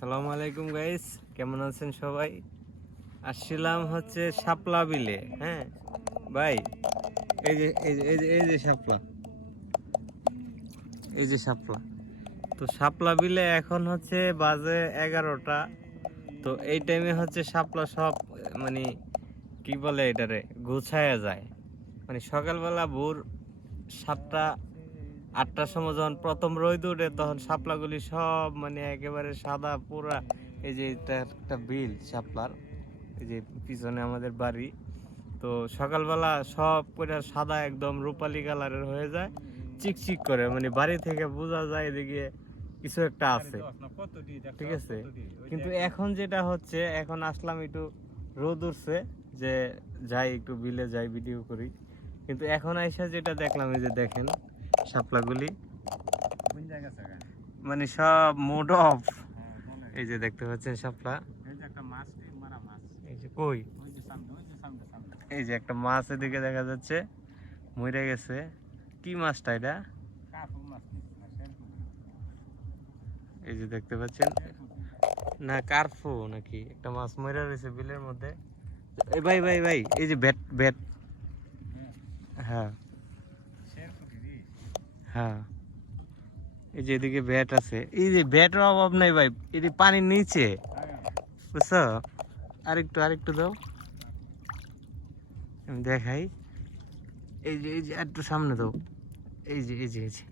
আসসালামু আলাইকুম গাইস কেমন আছেন সবাই? আসছিলাম হচ্ছে শাপলা বিলে হ্যাঁ? ভাই, এই যে এই যে এই যে এই যে শাপলা। এই যে তো শাপলা বিলে এখন হচ্ছে বাজে এগারোটা। তো এই টাইমে হচ্ছে শাপলা সব মানে কি বলে এটারে, গুছায়া যায়। মানে সকালবেলা ভোর সাতটা আটটার সময় যখন প্রথম রোদ উঠে তখন শাপলাগুলি সব মানে একেবারে সাদা পুরা। এই যে এটা একটা বিল, শাপলার। এই যে পিছনে আমাদের বাড়ি। তো সকালবেলা সব পুরা সাদা একদম রূপালি কালারের হয়ে যায়। চিকচিক করে মানে বাড়ি থেকে বোঝা যায় এদিকে কিছু একটা আছে। ঠিক আছে? কিন্তু এখন যেটা হচ্ছে, এখন আসলাম একটু রোদ উঠছে যে যাই একটু বিলে যাই ভিডিও করি। কিন্তু এখন আইসা যেটা দেখলাম, এই যে দেখেন শাপলাগুলি। মানে সব মোড অফ এই যে দেখতে পাচ্ছেন শাপলা। এই যে কই? এই যে একটা মাছ এদিকে দেখা যাচ্ছে মরে গেছে। কি মাছটা এটা? এই যে দেখতে পাচ্ছেন। না কার্ফু নাকি? একটা মাছ মরে রয়েছে বিলের মধ্যে। এই ভাই ভাই ভাই এই যে ব্যাট ব্যাট হ্যাঁ। হ্যাঁ। এই যে এদিকে ব্যাট আছে। এই যে ব্যাটের অভাব নাই ভাই এটি পানির নিচে। বুঝছ? আরেকটু আরেকটু দাও। আমি দেখাই। এই যে এই যে একটু সামনে দাও। এই যে এই যে এই যে।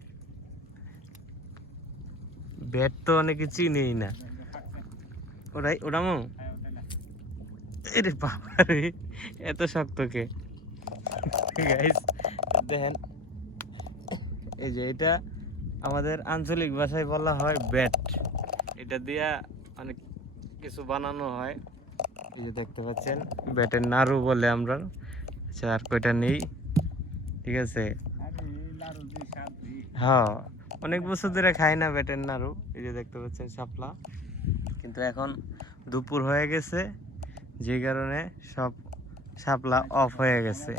ব্যাট তো অনেকে চিনেই না। ওটাই ওটা মো এরে বাবা রে এত শক্ত কে? গাইস দেখেন। এই যে এটা আমাদের আঞ্চলিক ভাষায় বলা হয় ব্যাট। এটা দিয়া অনেক কিছু বানানো হয়। এই যে দেখতে পাচ্ছেন, ব্যাটের নাড়ু বলে আমরা। আচ্ছা আর কয়টা নেই? ঠিক আছে। হ্যাঁ অনেক বছর ধরে খাই না ব্যাটের নাড়ু। এই যে দেখতে পাচ্ছেন, শাপলা। কিন্তু এখন দুপুর হয়ে গেছে, যে কারণে সব শাপলা অফ হয়ে গেছে।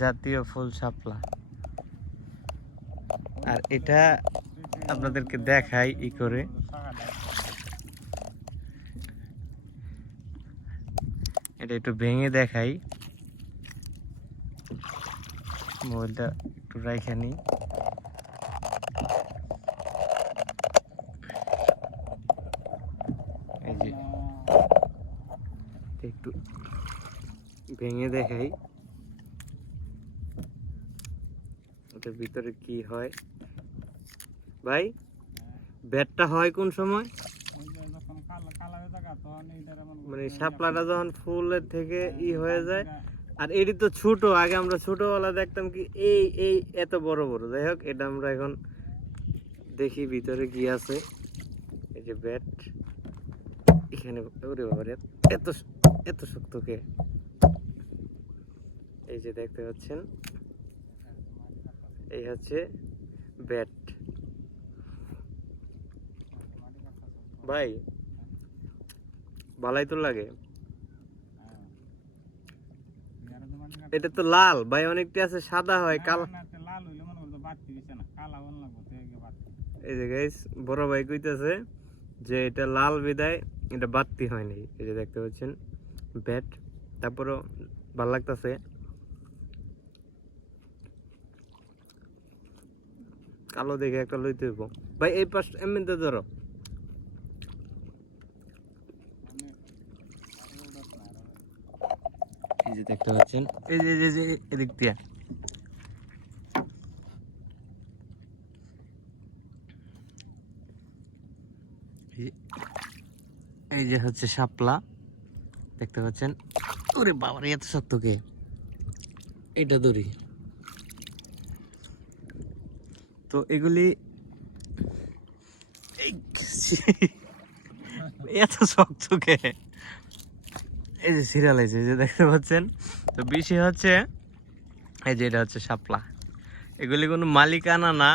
জাতীয় ফুল শাপলা। আর এটা আপনাদেরকে দেখাই ই করে। এটা একটু ভেঙে দেখাই। মোবাইলটা একটু রাইখে নিই এই যে। একটু ভেঙে দেখাই। ওটার ভিতরে কি হয়? ভাই? ব্যাটটা হয় কোন সময়? মানে শাপলাটা যখন ফুলের থেকে ই হয়ে যায়, আর এটি তো ছোট, আগে আমরা ছোটবেলা দেখতাম কি এই এই এত বড় বড়। যাই হোক, এটা আমরা এখন দেখি ভিতরে কি আছে। এই যে ব্যাট, এখানে, ওরে এত এত শক্ত কে? এই যে দেখতে পাচ্ছেন, এই হচ্ছে ব্যাট। ভাই ভালাই তো লাগে। এটা তো লাল, ভাই, অনেকটা আছে, সাদা হয়, কালো এই যে গাইস বড় ভাই কইতেছে যে এটা লাল বিদায়, এটা বাড়তি হয়নি। এই যে দেখতে পাচ্ছেন ব্যাট তারপরও ভালো লাগতেছে। কালো দেখে একটা লইতে হইব। ভাই, এই পাশ এমনিতে ধরো। এই যে দেখতে পাচ্ছেন, এই যে, এই যে- এদিক দিয়ে। এই- যে হচ্ছে শাপলা, দেখতে পাচ্ছেন। ওরে বাবারে এত শক্ত কে? এটা দড়ি। তো এগুলি এত শক্ত কে? এই যে সিরিয়াল এই যে দেখতে পাচ্ছেন? তো বেশি হচ্ছে, এই যে এটা হচ্ছে শাপলা। এগুলি কোনো মালিকানা না,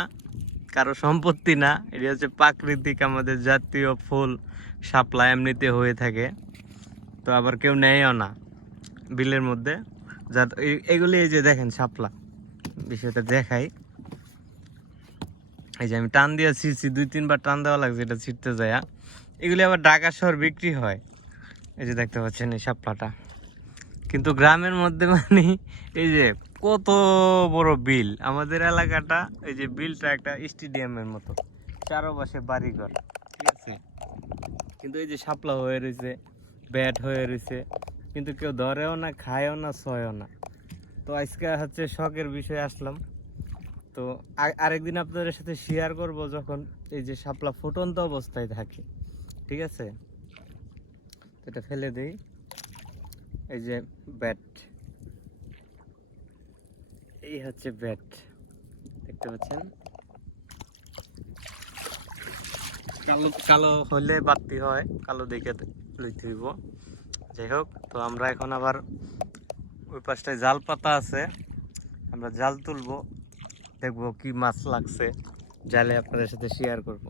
কারও সম্পত্তি না। এটি হচ্ছে প্রাকৃতিক, আমাদের জাতীয় ফুল। শাপলা এমনিতে হয়ে থাকে। তো আবার কেউ নেয়ও না বিলের মধ্যে। যা এগুলি এই যে দেখেন শাপলা। বিষয়টা দেখাই। এই যে আমি টান দিয়ে ছিঁড়ছি, দুই তিনবার টান দেওয়া লাগছে, এটা ছিঁড়তে যায়। এগুলি আবার ঢাকা শহর বিক্রি হয়। এই যে দেখতে পাচ্ছেন এই শাপলাটা। কিন্তু গ্রামের মধ্যে মানে এই যে কত বড় বিল, আমাদের এলাকাটা এই যে বিলটা একটা স্টেডিয়ামের মতো, চারপাশে বাড়িঘর, ঠিক আছে? কিন্তু এই যে শাপলা হয়ে রয়েছে, ব্যাট হয়ে রয়েছে, কিন্তু কেউ ধরেও না, খায়ও না ছয়ও না। তো আজকে হচ্ছে শখের বিষয়ে আসলাম। তো আরেকদিন আপনাদের সাথে শেয়ার করব যখন এই যে শাপলা ফুটন্ত অবস্থায় থাকে, ঠিক আছে? এটা ফেলে দেই। এই যে ব্যাট এই হচ্ছে ব্যাট দেখতে পাচ্ছেন? কালো কালো হলে বাতি হয়, কালো দেখে লইতে হইব। যাই হোক, তো আমরা এখন আবার ওই পাশটায় জাল পাতা আছে, আমরা জাল তুলবো, দেখব কি মাছ লাগছে, জালে আপনাদের সাথে শেয়ার করব।